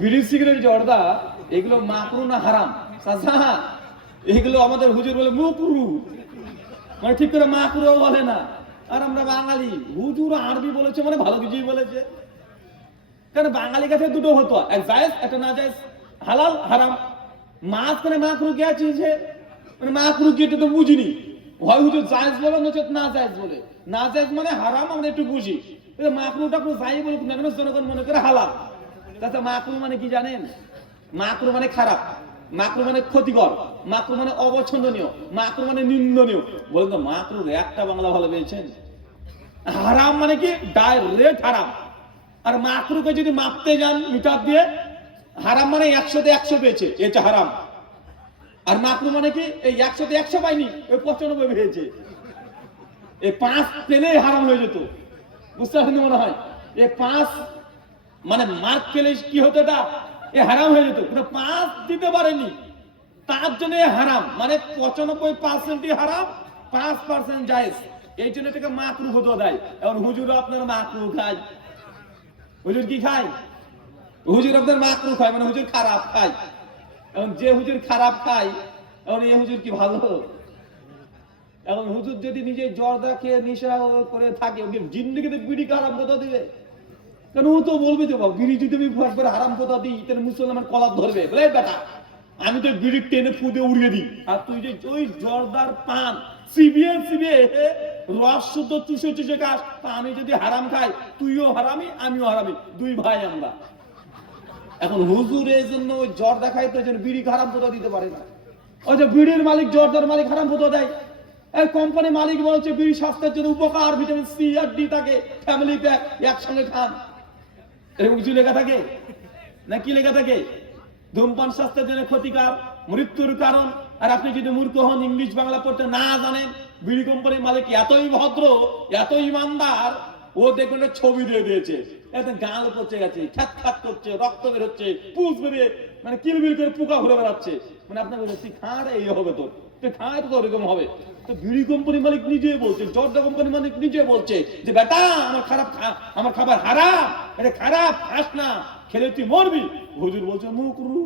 বিড়ি সিগারেট জর্দা এগুলো মাকরু না হারাম? এগুলো আমাদের হুজুর বলে মুকরু, মানে ঠিক করে মাকরু বলে না। আর আমরা বাঙালি, হুজুর আরবি বলেছে মানে ভালো কিছুই বলেছে। কারণ বাঙালি কাছে দুটো হতো, এক জায়েজ একটা না জায়েজ, হালাল হারাম। মাঝখানে মাকরু কে আছে, মানে মাকরু কি এটা তো বুঝিনি। হয় হুজুর জায়েজ বলে নচেত না জায়েজ বলে। না জায়েজ মানে হারাম আমরা একটু বুঝি, মাকরু টাকরু যাই বলুক না কেন জনগণ মনে করে হালাল। তাতে মাকরু মানে কি জানেন? মাকরু মানে খারাপ, মাকরু মানে ক্ষতিকর, মাকরু মানে অপছন্দনীয়, মাকরু মানে নিন্দনীয়। বলেন তো মাকরুর একটা বাংলা ভালো পেয়েছেন? হারাম মানে কি ডাইরেক্ট হারাম। আর মাকরুকে যদি মাপতে যান মিটার দিয়ে, হারাম মানে 100-তে 100 পেয়েছে, এটা হারাম। আর মাকরু মানে কি এই 100-তে 100 পাইনি, ওই 95 পেয়েছে। এই 5 পেলে হারাম হয়ে যেত, বুঝতে পারছেন মনে হয়? এই 5 মানে মার্ক পেলে কি হতো, এটা এ হারাম হয়ে যেত, কিন্তু 5 দিতে পারেনি, তার জন্য হারাম। মানে 95%ই হারাম, 5% জায়েজ। এই জন্য এটাকে মাকরু হতো দেয়। এখন হুজুর আপনার মাকরু খায়। হুজুর কি খায়? হুজুর আপনার মাকরু খায়, মানে হুজুর খারাপ খায়। এখন যে হুজুর খারাপ খায়, এখন এই হুজুর কি ভালো? এখন হুজুর যদি নিজে জর্দা খেয়ে নেশা করে থাকে, ওকে জিন্দেগিতে বিড়ি খারাপ কথা দিবে? কারণ ও তো বলবে যে বিড়ি যদি আমি একবার হারাম কথা দিই, তাহলে মুসলমান কলাপ ধরবে, বলে বেটা আমি তো বিড়ি টেনে ফুদে উড়িয়ে দিই, আর তুই যে ওই জর্দার পান চিবিয়ে চিবিয়ে রস শুদ্ধ চুষে চুষে খাস, তা আমি যদি হারাম খাই, তুইও হারামি আমিও হারামি, দুই ভাই আমরা। এখন হুজুর এই জন্য ওই জর্দা খাই, তো বিড়ি হারাম কথা দিতে পারে না। ওই যে বিড়ির মালিক জর্দার মালিক হারাম কথা দেয়। এই কোম্পানি মালিক বলছে বিড়ি স্বাস্থ্যের জন্য উপকার, ভিটামিন সি আর ডি থাকে, ফ্যামিলি প্যাক একসঙ্গে খান, এরকম কিছু লেখা থাকে না? কি লেখা থাকে? ধূমপান স্বাস্থ্যের জন্য ক্ষতিকর, মৃত্যুর কারণ। আর আপনি যদি মূর্খ হন, ইংলিশ বাংলা পড়তে না জানেন, বিড়ি কোম্পানির মালিক এতই ভদ্র, এত ইমানদার, ও দেখবেন ছবি দিয়ে দিয়েছে, একদম গাল পচে গেছে, খ্যাত খ্যাত করছে, রক্ত বের হচ্ছে, পুষ বেরিয়ে মানে কিলবিল করে পোকা ঘুরে বেড়াচ্ছে। মানে আপনার তুই খাঁড় এই হবে, তোর তুই খাঁড় তো ওরকম হবে। তো বিড়ি কোম্পানির মালিক নিজে বলছে, জর্দা কোম্পানির মালিক নিজে বলছে যে বেটা আমার খারাপ, আমার খাবার হারাম, এটা খারাপ, খাস না, খেলে তুই মরবি। হুজুর বলছে মুকরু।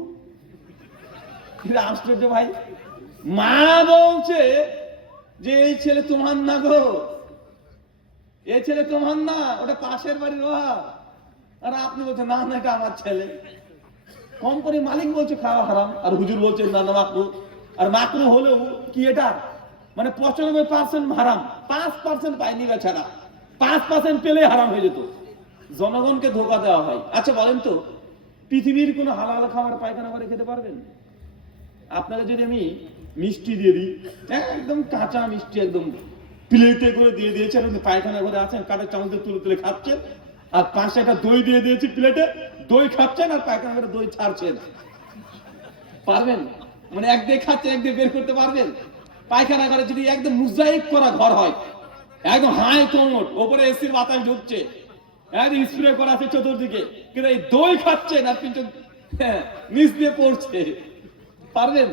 আশ্চর্য ভাই। মা বলছে যে এই ছেলে তোমার না গো, এই ছেলে তোমার না, ওটা পাশের বাড়ির ওয়া। আর আপনি বলছেন না না এটা আমার ছেলে। কোম্পানির মালিক বলছে খাওয়া হারাম, আর হুজুর বলছে না না মাকরু। আর মাকরু হলেও কি এটা, মানে 95% হারাম, 5% পায়নি বেচারা, 5% পেলে হারাম হয়ে যেত। জনগণকে ধোকা দেওয়া হয়। আচ্ছা বলেন তো, পৃথিবীর কোন হালাল খাবার পায়খানা করে খেতে পারবেন? আপনাকে যদি আমি মিষ্টি দিয়ে দিই, একদম কাঁচা মিষ্টি, একদম প্লেটে করে দিয়ে দিয়েছে, আপনি পায়খানা করে আছেন, কাঠের চামচ তুলে তুলে খাচ্ছেন, আর পাশে একটা দই দিয়ে দিয়েছি প্লেটে, দই খাচ্ছেন আর পায়খানা করে দই ছাড়ছেন, পারবেন? মানে এক দিয়ে খাচ্ছেন, এক দিয়ে বের করতে পারবেন? পায়খানা করে যদি একদম মোজাইক করা ঘর হয়, একদম হাই কমোড, ওপরে এসির বাতাস ঢুকছে, একদম স্প্রে করা আছে চতুর্দিকে, কিন্তু এই দই খাচ্ছেন আর কিন্তু নিচ দিয়ে পড়ছে, পারবেন?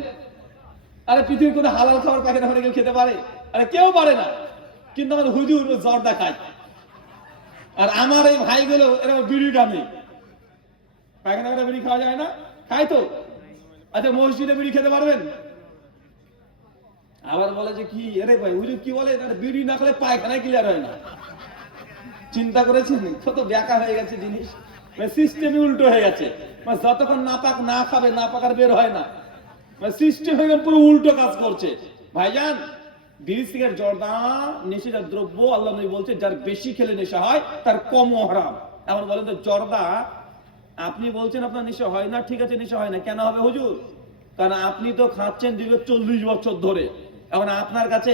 আরে পৃথিবীর কোনো হালাল খাবার পায়খানা করে কেউ খেতে পারে? আরে কেউ পারে না। কিন্তু আমার হুজুর জর্দা খায়, আর আমার এই ভাইগুলো এরকম বিড়ি টানে। পায়খানা করে বিড়ি খাওয়া যায় না? খাই তো। আচ্ছা মসজিদে বিড়ি খেতে পারবেন? আবার বলে যে কি, আরে ভাই হুজুর কি বলে, বিড়ি না খেলে পায়খানায় ক্লিয়ার হয় না। চিন্তা করেছেন কত ব্যাকা হয়ে গেছে জিনিস, সিস্টেমই উল্টো হয়ে গেছে। যতক্ষণ না পাক না খাবে, না পাকার বের হয় না, সিস্টেম হয়ে পুরো উল্টো কাজ করছে। ভাইজান, বিড়ি সিগারেট জর্দা নেশাজাত দ্রব্য, আল্লাহ নবী বলছে যার বেশি খেলে নেশা হয় তার কম হারাম। এখন বলেন তো জর্দা, আপনি বলছেন আপনার নেশা হয় না, ঠিক আছে নেশা হয় না, কেন হবে হুজুর? কারণ আপনি তো খাচ্ছেন দীর্ঘ 40 বছর ধরে। এখন আপনার কাছে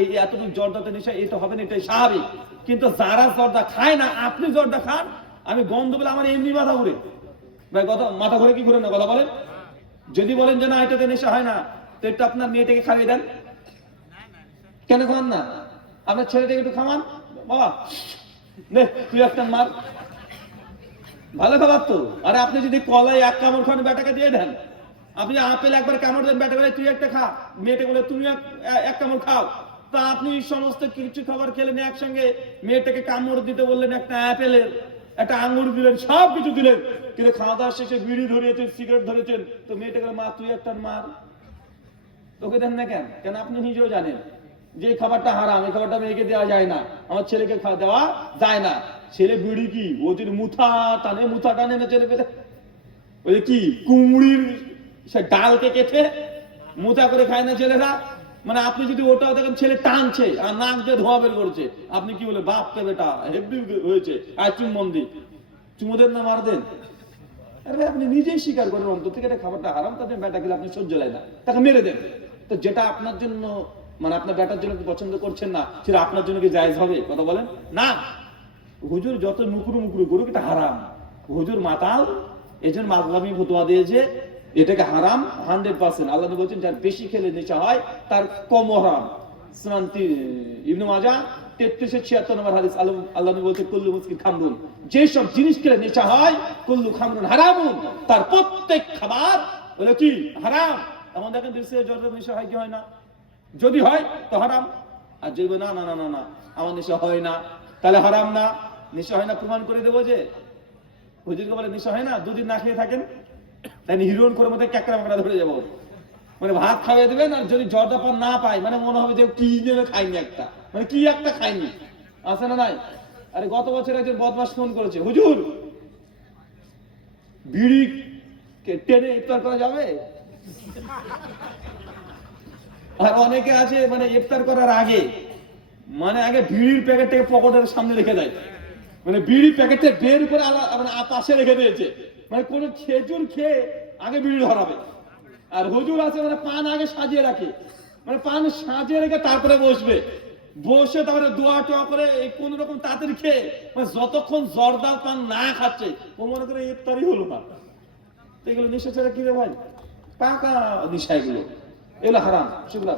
এই এতটুকু জর্দাতে নেশা, এটা হবে না, এটাই স্বাভাবিক। কিন্তু যারা জর্দা খায় না, আপনি জর্দা খান, আমি গন্ধ পেলে আমার এমনি মাথা ঘুরে। ভাই কথা মাথা ঘুরে কি ঘুরে না, কথা বলেন? যদি বলেন যে না এটাতে নেশা হয় না, তো একটু আপনার মেয়েটাকে খাইয়ে দেন। কেন খান না? আপনার ছেলেটাকে একটু খাওয়ান, বাবা নে তুই একটা মার, ভালো খাবার তো। আরে আপনি যদি কলাই এক কামড় খান, বেটাকে দিয়ে দেন। আপনি আপেল একবার কামড় দেন, বেটা বলে তুই একটা খা, মেয়েটা বলে তুমি এক কামড় খাও। তা আপনি সমস্ত কিছু খাবার খেলেন একসঙ্গে, মেয়েটাকে কামড় দিতে বললেন, একটা অ্যাপেলের, একটা আঙ্গুর দিলেন, সব কিছু দিলেন, কিন্তু খাওয়া দাওয়া শেষে বিড়ি ধরিয়েছেন, সিগারেট ধরেছেন, তো মেয়েটাকে মা তুই একটা মার, তোকে দেন না কেন? কেন আপনি নিজেও জানেন যে এই খাবারটা হারাম, এই খাবারটা মেয়েকে দেওয়া যায় না, আমার ছেলেকে দেওয়া যায় না। ছেলে বিড়ি কি ও যদি মুথা টানে না ছেলে পেলে, ওই কি কুমড়ির সে ডালকে কেটে মুথা করে খায় না ছেলেরা? মানে আপনি যদি ওটাও দেখেন ছেলে টানছে আর নাক দিয়ে ধোয়া বের করছে, আপনি কি বলে বাপ কে বেটা হেব্বি হয়েছে, আর চুম্বন দিন, চুমু দেন না মার দেন? আরে আপনি নিজেই স্বীকার করেন অন্তর থেকে এটা খাবারটা হারাম, তাদের বেটা গেলে আপনি সহ্য লাগে না, তাকে মেরে দেন। তো যেটা আপনার জন্য মানে আপনার বেটার জন্য পছন্দ করছেন না, সেটা আপনার জন্য কি জায়েজ হবে? কথা বলেন না। হুজুর যত মুকুরু করুক এটা হারাম। হুজুর মাতাল, এই জন্য মাতলামি ফতোয়া দিয়েছে এটাকে হারাম 100%। আল্লাহ বলছেন যার বেশি খেলে নেশা হয় তার কম হারাম। সুনান ইবনে মাজাহ 3376 নম্বর হাদিস, আল্লাহ বলছে কুল্লু মুসকির খামরুন, যেসব জিনিস খেলে নেশা হয় কুল্লু খামরুন হারামুন, তার প্রত্যেক খাবার হলো কি হারাম। এমন দেখেন দেশে যত নেশা হয় কি হয় না? যদি হয় তো হারাম, আর যদি না না না না না আমার নেশা হয় না তাহলে হারাম না। নেশা হয় না প্রমাণ করে দেবো যে হুজুরকে বলে নেশা হয় না, দুদিন না খেয়ে থাকেন তাই হিরোইন করে মধ্যে ক্যাকড়া মাকড়া ধরে যাবো, মানে ভাত খাওয়াই দেবেন আর যদি জর্দা পান না পাই মানে মনে হবে যে কি যেন খাইনি একটা, মানে কি একটা খাইনি, আছে না নাই? আরে গত বছর একজন বদমাস ফোন করেছে, হুজুর বিড়ি টেনে ইফতার করা যাবে? আর অনেকে আছে মানে ইফতার করার আগে মানে আগে বিড়ির প্যাকেটটাকে পকেটের সামনে রেখে দেয়, মানে বিড়ি প্যাকেটটা বের করে মানে পাশে রেখে দিয়েছে, মানে কোন খেজুর খেয়ে আগে বিড়ি ধরাবে। আর হুজুর আছে মানে পান আগে সাজিয়ে রাখে, মানে পান সাজিয়ে রেখে তারপরে বসবে, বসে তারপরে দোয়া টোয়া করে কোন রকম তাড়াতাড়ি খেয়ে মানে যতক্ষণ জর্দা পান না খাচ্ছে ও মনে করে ইফতারই হলো না। তো এগুলো নেশা ছাড়া কি রে ভাই? পাকা নেশা এগুলো, এগুলো হারাম। সেগুলো